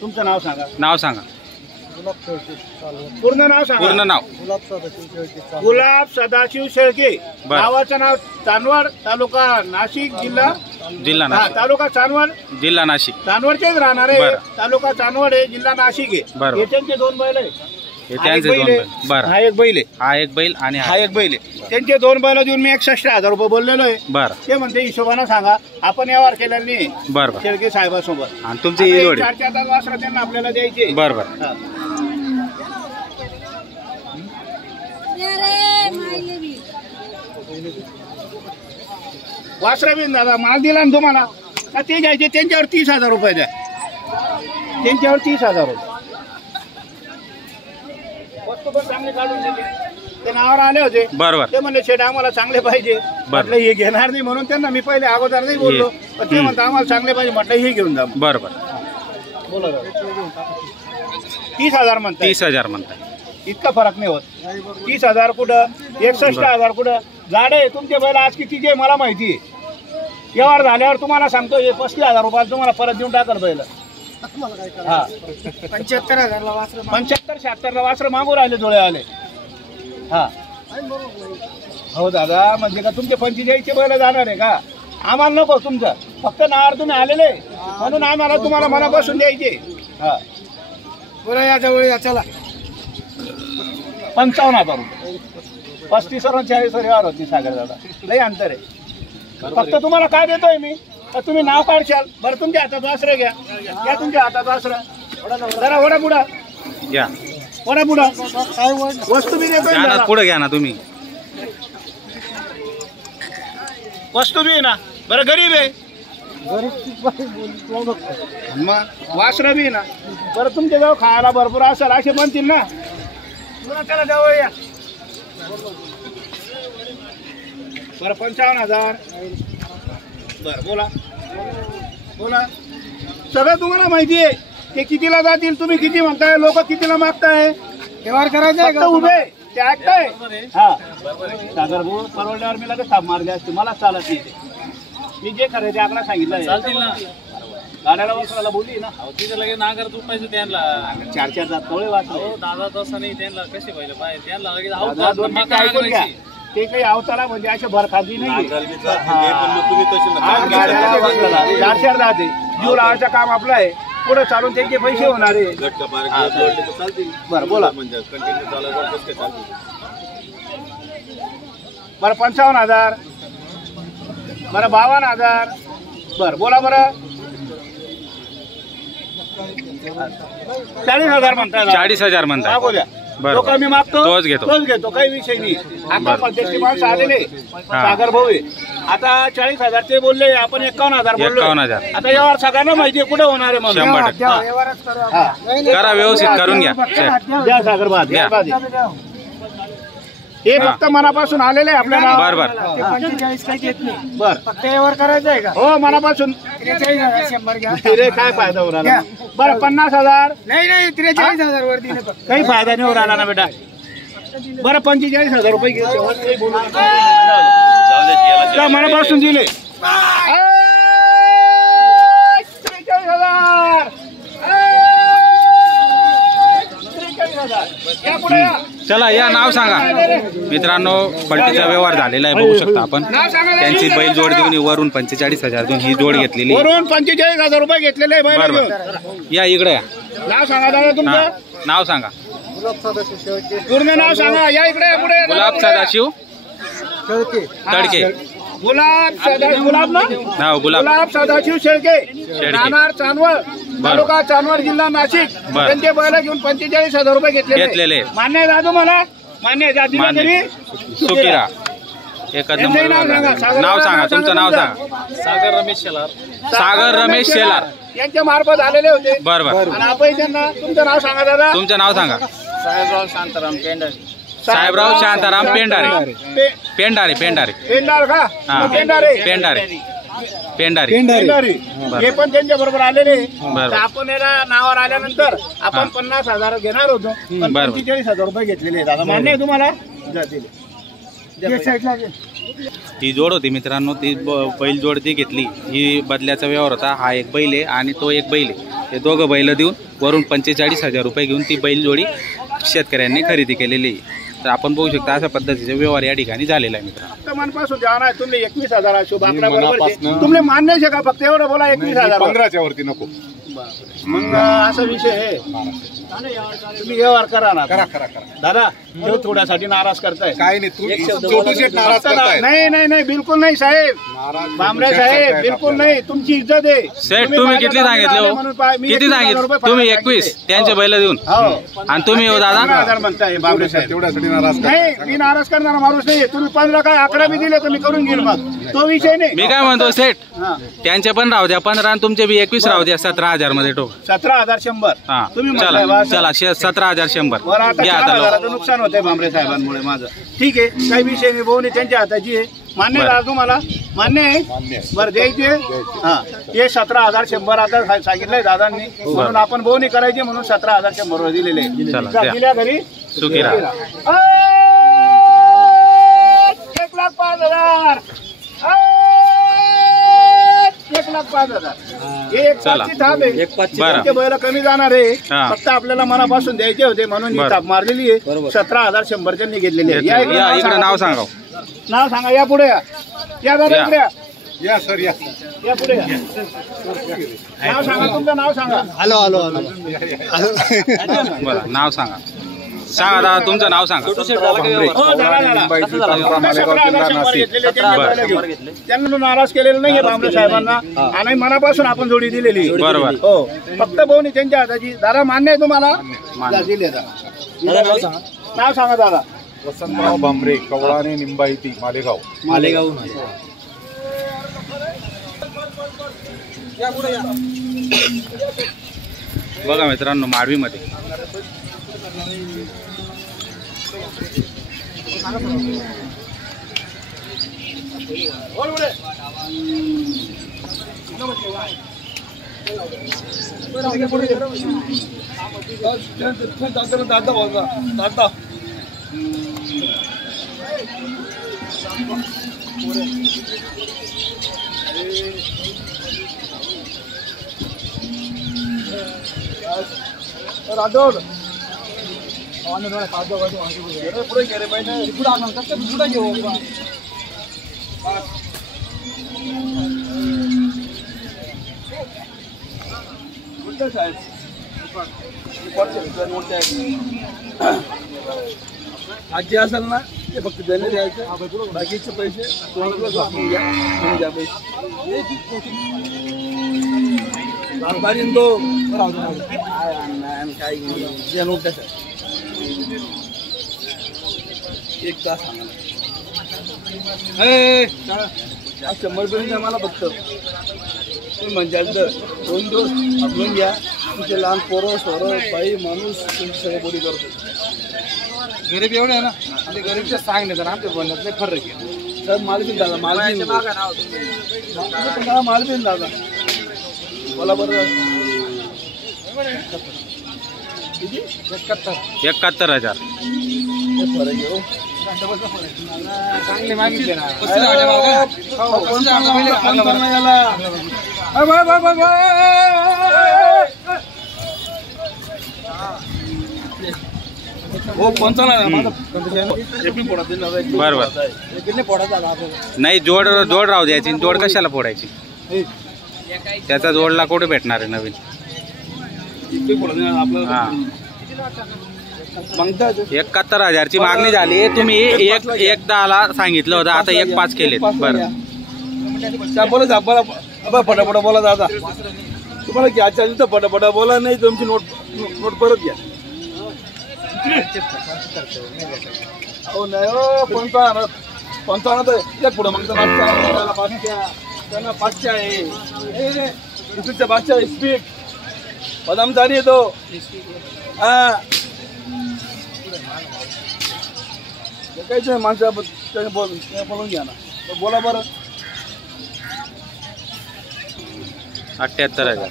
तुमचं नाव सांगा. नाव सांगा. पूर्ण नाव सांगा. पूर्ण नाव गुलाब सदाशिव शेळके. गावाचं नाव चांदवड, तालुका नाशिक, जिल्हा नाशिक. तालुका चांदवड, जिल्हा नाशिक. चांदवडचेच राहणार आहे. तालुका चांदवड आहे, जिल्हा नाशिक आहे. हे त्यांचे दोन बैल आहे. बरं. हा एक बैल आहे. हा एक बैल आणि हा एक बैल आहे. त्यांचे दोन बैल देऊन मी 61,000 रुपये बोललेलो आहे. बरं. ते म्हणते हिशोबाने सांगा. आपण व्यवहार केलेला नाही. बरं. शेळके साहेबासोबत. आणि तुमची ही जोडी 4 वासरा त्यांना आपल्याला द्यायचे. बरोबर. वासरा बिन दादा माल दिला ना तुम्हाला का ते घ्यायचे. त्यांच्यावर 30,000 रुपये द्या. त्यांच्यावर 30,000 रुपये. वस्तू पण चांगली काढून दिली. ते नावावर आले होते. बरोबर. ते म्हणले शेठ आम्हाला चांगले पाहिजे. म्हटलं हे घेणार नाही म्हणून त्यांना मी पहिले अगोदर नाही बोललो. पण ते म्हणतात आम्हाला चांगले पाहिजे. म्हटलं हे घेऊन जा. बरोबर. बोला 30,000 म्हणतात. 30,000 म्हणतात. इतका फरक नाही होत. 30,000 कुठं, 61,000 कुठं. झाडे तुमचे बैल आज कितीचे मला माहिती आहे. व्यवहार झाल्यावर तुम्हाला सांगतो हे 35,000 रुपयाला तुम्हाला परत देऊन टाकाल बैल. हा 75,000ला वासर, 75-76ला वासर मागू राहिले डोळे आले. हा हो दादा. म्हणजे का तुमचे 45चे बैल जाणार आहे का. आम्हाला नको तुमचं. फक्त नावावर तुम्ही आलेले म्हणून आम्हाला तुम्हाला मना बसून द्यायचे. हा बरं या जवळ या. चला 55,000 रुपये. 35 वर 40 वर व्यवहार होती सागर दादा. लई अंतर आहे. फक्त तुम्हाला काय देतोय मी तर तुम्ही नाव काढशाल. बरं तुमच्या हातात वासरं घ्या. घ्या तुमच्या हातात वासरं. जरा वडा बुडा घ्या. वडा बुडा वस्तू बी देतोय. पुढे घ्या ना तुम्ही. वस्तू बी ना. बरं गरीब आहे मग वासरं बी ना. बरं तुमच्या जवळ खायला भरपूर असेल असे म्हणतील ना. त्याला जवळ या. बरं 55,000. बरं बोला बोला. सगळं तुम्हाला माहिती आहे. ते कितीला जातील तुम्ही किती म्हणताय. लोक कितीला मागताय. व्यवहार करायचा उभे ते ऐकताय. हा सागर भाऊ परवडल्यावर मी लगेच थांब मारले असते. मला चालत नाही. मी जे करायचे आकडा सांगितलं चालतील ना. गाड्याला वासराला बोलली ना. तिथे लगेच नागर तुपायचं त्यांना. 4-4 जात तोळे वाचले. दादा तसं नाही. त्यांना कसे पाहिजे पाहिजे. त्यांना लगेच ते काही अवतारा म्हणजे अशा भरखादी नाही. 4-4 जाते. जीव लावायचं काम आपलं आहे. पुढे चालून त्यांचे पैसे होणार आहे. बरं बोला. बरं 55,000. बरं 52,000. बरं बोला. बरं 40,000 म्हणताय. 40,000 म्हणताय. मागू द्या. तो कमी मागतो तोच घेतो. काही विषय नाही. आता परदेशी माणसं आलेले सागर भाऊ आहे. आता 40,000 ते बोलले. आपण 51,000 बोललो. 51,000. आता यावर सगळ्यांना माहिती आहे कुठे होणार आहे. म्हणून 100% करा. व्यवस्थित करून घ्या. द्या सागर भाऊ द्या. हे फक्त मनापासून आलेले आपल्याला. बरोबर. 45 काही घेत नाही. बरं फक्त व्यवहार करायचा आहे का. हो मनापासून. 43,000 घ्या. काय फायदा होणार. बरं 50,000. नाही 43,000 वर दिले. काही फायदा नाही होणार ना बेटा. बरं 45,000 रुपये घेऊ. मनापासून दिले. 43,000. 43,000. चला या. नाव सांगा मित्रांनो. पलटीचा व्यवहार झालेला आहे. बघू शकता आपण. त्यांची बैल जोड देऊन वरून 45,000 देऊन ही जोड घेतलेली. वरून 45,000 रुपये घेतलेले. या इकडे या. नाव सांगा दादा तुमचं. नाव सांगा. पूर्ण नाव सांगा. या इकडे पुढे. गुलाब सदाशिव तडके. गुलाब सदाशिव शेळके. राहणार चांदवड, तालुका चांदवड, जिल्हा नाशिक. त्यांचे बैल घेऊन 45,000 रुपये घेतलेले. मान्य आहे दादू मला. मान्य आहे. सुकिरा. एकच नंबर. नाव सांगा. तुमचं नाव सांगा. सागर रमेश शेलार. सागर रमेश शेलार यांच्या मार्फत आलेले होते. बरोबर. आणि आपण त्यांना तुमचं नाव सांगा दादा. तुमचं नाव सांगा. साहेबराव शांताराम पेंढारे. साहेबराव शांताराम पेंढारे. पेंढार का. पेंढारे. हे पण त्यांच्या बरोबर आलेले. आपण नावावर आल्यानंतर आपण 50,000 घेणार होतो. 45,000 रुपये घेतलेले. दादा मान्य आहे तुम्हाला. ही जोड होती मित्रांनो, ती बैल जोड ती घेतली, ही बदल्याचा व्यवहार होता. हा एक बैल आहे आणि तो एक बैल आहे. हे दोघं बैल देऊन वरून 45,000 रुपये घेऊन ती बैल जोडी शेतकऱ्यांनी खरेदी केलेली आहे. तर आपण बघू शकता अशा पद्धतीचे व्यवहार या ठिकाणी झालेला आहे मित्रांनो. मनपासून जाणार तुम्ही 21,000 शुभ अकरा बरोबर तुम्ही मान्य आहे का? फक्त एवढं बोला 21,000 15च्या वरती नको. मग असा विषय आहे, तुम्ही व्यवहार करा ना. करा करा करा. दादा तो थोड्यासाठी नाराज करताय. काय नाही, तू छोटू शेठ नाराज करताय. नाही नाही नाही, बिलकुल नाही साहेब, बांबरे साहेब, बिलकुल नाही. तुमची इज्जत आहे. सेठ तुम्ही किती सांगितले हो? किती सांगितले तुम्ही? 21 त्यांचे बैल देऊन. आणि तुम्ही हो दादा 15,000 म्हणताय बांबरे साहेब. तेवढ्यासाठी नाराज नाही, मी नाराज करणारा माणूस नाही. तुम्ही 15 काय 11 बी दिले तर मी करून घेईल, मग तो विषय नाही. मी काय म्हणतो सेठ, त्यांचे पण राहू द्या 15 आणि तुमचे बी 21 राहू द्या. 17,000 मध्ये टोक. 17,100. हा तुम्ही चला चला 17,100 बरं. आता घ्या आता 4,000चं नुकसान होतंय भांबरे साहेबांमुळे माझं. ठीक आहे, काही विषय नाही. बोवणी त्यांच्या हाताची आहे. मान्य आहे दादा तुम्हाला? मान्य आहे. बरं द्यायचे. हा, हे 17,100 आता सांगितलंय दादांनी, म्हणून आपण बोवणी करायची म्हणून 17,100 दिलेले. दिल्या घरी सुखी राहा. 1,05,000. 1,05,000. हे एक पाचची थाप आहे. त्यांचे बैल कमी जाणार आहे. फक्त आपल्याला मनापासून द्यायचे होते म्हणून ही थाप मारलेली आहे. 17,100 त्यांनी घेतलेली आहे. या इकडे नाव सांगा. नाव सांगा. या पुढे या. या दादा इकडे या. या सर या. या पुढे या. नाव सांगा, तुमचं नाव सांगा. Hello hello hello. बरं नाव सांगा. सांगा दादा तुमचं नाव सांगा. त्यांना नाराज केलेलं नाहीये भांबरे साहेबांना आणि मनापासून आपण जोडी दिलेली. बरोबर. हो, फक्त बोवणी त्यांच्या हाताची. दादा मान्य आहे तुम्हाला? दिले नाव सांगा दादा. वसंतराव भांबरे, कवळाने निंबाईती, मालेगाव. मालेगाव. बघा मित्रांनो माडवीमध्ये राठोड आजी असेल ना ते फक्त द्यायला द्यायचं, बाकीचे पैसे तुम्हाला घ्या पैसे. एक तास सांगा 100 द्या मला फक्त. तुम्ही म्हणजे 2 दिवस आपलून घ्या. तुमचे लहान पोरं सोरं बाई माणूस तुमची सगळं बोली करतो. गरीब एवढे आहे ना, आणि गरीबच्या सांगणे तर आमच्या बोलण्यात नाही फरक आहे. तर मालबीन दादा, मालबीन मालबीन दादा बोला बरं. 71,000 फरक आहे हो. चांगले मागितले ना. हो 55. बरोबर. नाही जोड राहू द्यायची. जोड कशाला फोडायची? त्याचा जोडला कुठे भेटणार आहे नवीन? हा 71,000 ची मागणी झाली. तुम्ही 1,10 सांगितलं होतं, आता 1,5 केले. बरं बोला फटाफट बोला दादा. तुम्हाला घ्यायचं असेल तर फटाफट बोला, नाही तुमची नोट परत घ्या. हो नाही हो 55 तर पुढे मग 500 आहे. इस्पीडच्या 500 स्पीड बदाम झाली तो. हा काहीच माणसं बोलून घ्या ना. बोला बरं. 78,000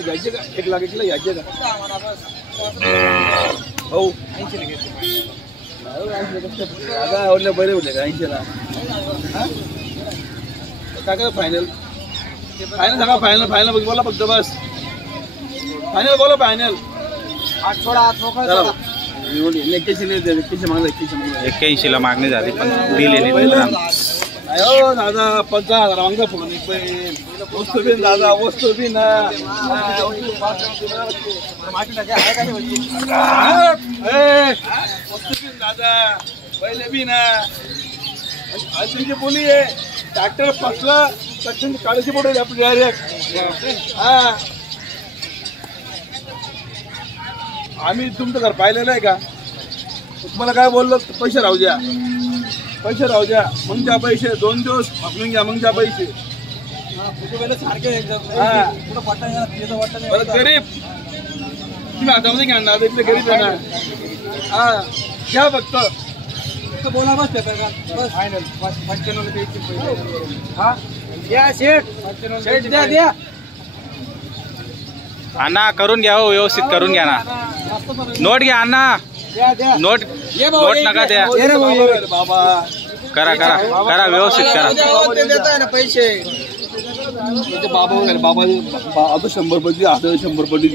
घ्यायचे का? 1,00,000 घ्यायचे का? हो दादा आवडले बरे होते का 80 ला काय काय फायनल फायनल सांगा फायनल फायनल बोला फक्त बस फायनल बोला फायनल 81 ला मागणी झाली पण दिलेली मित्रांनो. अयो दादा 50,000 मागता फोन एक बैल वस्तू बिन दादा वस्तू बिन वस्तू बिन दादा पहिले बिन तुमची बोली आहे ट्रॅक्टर फसलं तर काळजी पडली आपली डायरेक्ट. हा आम्ही तुमचं घर पाहिलेलं आहे का तुम्हाला काय बोललो पैसे राहू द्या पैसे राहू द्या मग त्या पैसे 2 दिवस वापरून घ्या मग त्या पैसे गरीब तुम्ही हातामध्ये घ्या ना इथले गरीब आहे ना. हा घ्या फक्त बोला बस फायनल 95 हा द्या शेठ द्या अण्णा करून घ्या हो व्यवस्थित करून घ्या ना. नोट घ्या अण्णा नोट नोट नका द्या बाबा करा करा करा व्यवस्थित करा. पैसे बाबा बाबा आता 100 पडली आता 100 पडली